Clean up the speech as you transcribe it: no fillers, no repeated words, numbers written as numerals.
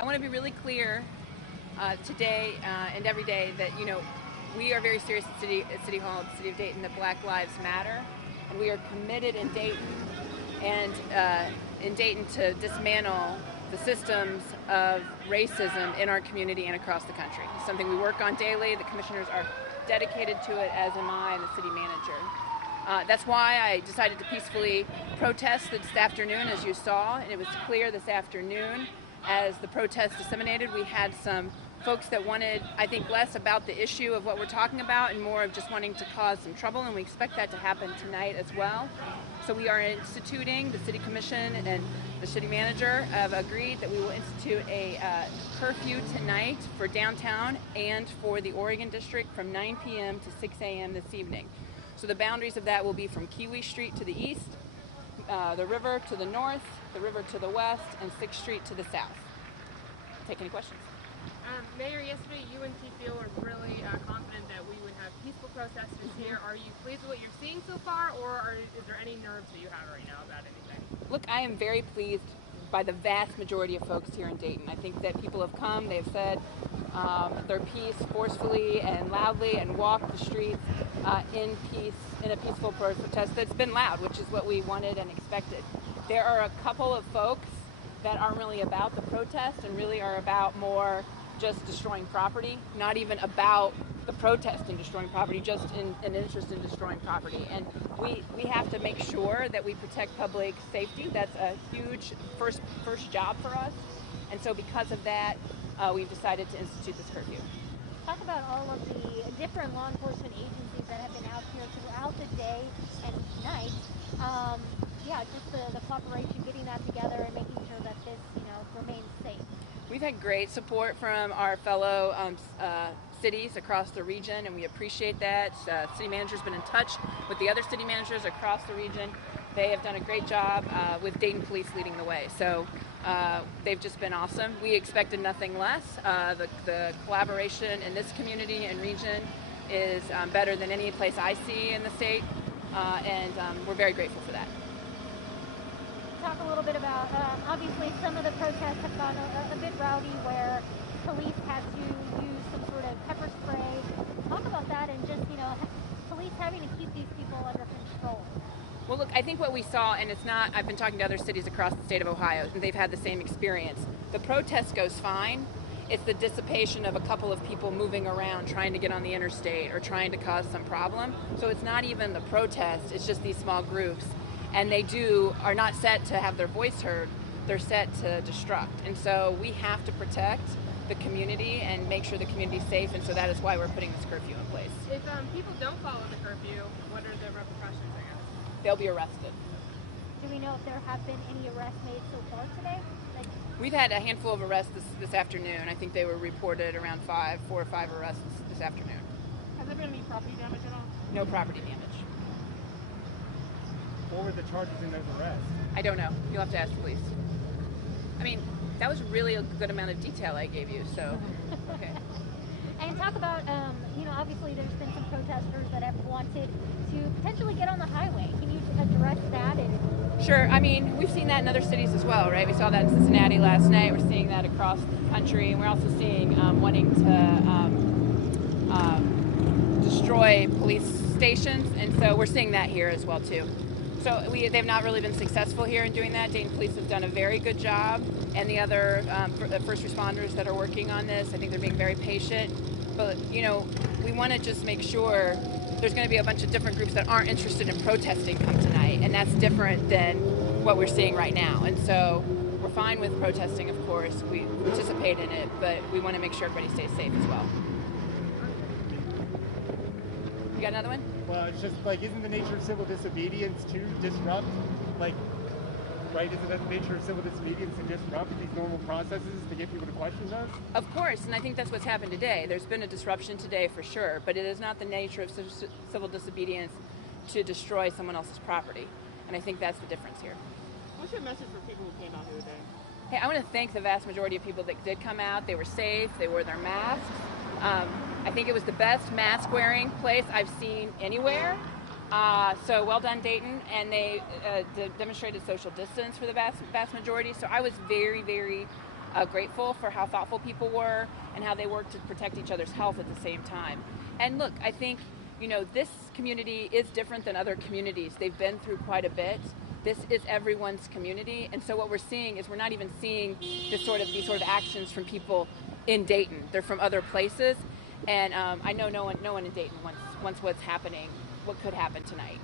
I want to be really clear today and every day that, we are very serious at City Hall, the City of Dayton, that Black Lives Matter, and we are committed in Dayton to dismantle the systems of racism in our community and across the country. It's something we work on daily. The commissioners are dedicated to it, as am I and the city manager. That's why I decided to peacefully protest this afternoon, as you saw, and it was clear this afternoon as the protest disseminated, we had some folks that wanted, I think, less about the issue of what we're talking about and more of just wanting to cause some trouble, and we expect that to happen tonight as well. So we are instituting, the city commission and the city manager have agreed that we will institute a curfew tonight for downtown and for the Oregon district from 9 p.m. to 6 a.m. this evening. So the boundaries of that will be from Kiwi Street to the east, the river to the north, the river to the west, and 6th Street to the south. Take any questions. Mayor, yesterday you and TPO were really confident that we would have peaceful protesters here. Are you pleased with what you're seeing so far, or is there any nerves that you have right now about anything? Look, I am very pleased by the vast majority of folks here in Dayton. I think that people have come, they've said their piece forcefully and loudly and walked the streets in a peaceful protest that's been loud, which is what we wanted and expected. There are a couple of folks that aren't really about the protest and really are about more just destroying property, not even about the protest and destroying property, just an interest in destroying property. And we have to make sure that we protect public safety. That's a huge first job for us. And so because of that, we've decided to institute this curfew. Talk about all of the different law enforcement agencies that have been out here throughout the day and night. Just the cooperation, getting that together and making sure that this, remains safe. We've had great support from our fellow cities across the region, and we appreciate that. City manager's been in touch with the other city managers across the region. They have done a great job with Dayton Police leading the way. So they've just been awesome. We expected nothing less. The collaboration in this community and region is better than any place I see in the state, and we're very grateful for that. Talk a little bit about, obviously some of the protests have gone a bit rowdy where police had to use some sort of pepper spray. Talk about that and just, police having to keep these people under control. Well, look, I think what we saw, and it's not, I've been talking to other cities across the state of Ohio, and they've had the same experience. The protest goes fine. It's the dissipation of a couple of people moving around trying to get on the interstate or trying to cause some problem. So it's not even the protest, it's just these small groups. And they are not set to have their voice heard, they're set to destruct. And so we have to protect the community and make sure the community is safe, and so that is why we're putting this curfew in place. If people don't follow the curfew, what are the repercussions, I guess? They'll be arrested. Do we know if there have been any arrests made so far today? We've had a handful of arrests this afternoon. I think they were reported around 4 or 5 arrests this afternoon. Has there been any property damage at all? No property damage. What were the charges in those arrests? I don't know. You'll have to ask the police. I mean, that was really a good amount of detail I gave you, so, okay. And talk about, obviously there's been some protesters that have wanted to potentially get on the highway. Can you address that? Sure. I mean, we've seen that in other cities as well, right? We saw that in Cincinnati last night. We're seeing that across the country, and we're also seeing wanting to destroy police stations, and so we're seeing that here as well, too. So they've not really been successful here in doing that. Dayton Police have done a very good job, and the other first responders that are working on this, I think they're being very patient. But, we want to just make sure there's going to be a bunch of different groups that aren't interested in protesting come tonight, and that's different than what we're seeing right now. And so we're fine with protesting, of course. We participate in it, but we want to make sure everybody stays safe as well. You got another one? Well, it's just isn't the nature of civil disobedience to disrupt, right? Isn't that the nature of civil disobedience to disrupt these normal processes to get people to question us? Of course, and I think that's what's happened today. There's been a disruption today for sure, but it is not the nature of civil disobedience to destroy someone else's property. And I think that's the difference here. What's your message for people who came out here today? Hey, I want to thank the vast majority of people that did come out. They were safe, they wore their masks. I think it was the best mask wearing place I've seen anywhere. So well done, Dayton. And they demonstrated social distance for the vast majority. So I was very, very grateful for how thoughtful people were and how they worked to protect each other's health at the same time. And look, I think, this community is different than other communities. They've been through quite a bit. This is everyone's community, and so what we're seeing is we're not even seeing these sort of actions from people in Dayton. They're from other places, and I know no one in Dayton wants what's happening, what could happen tonight.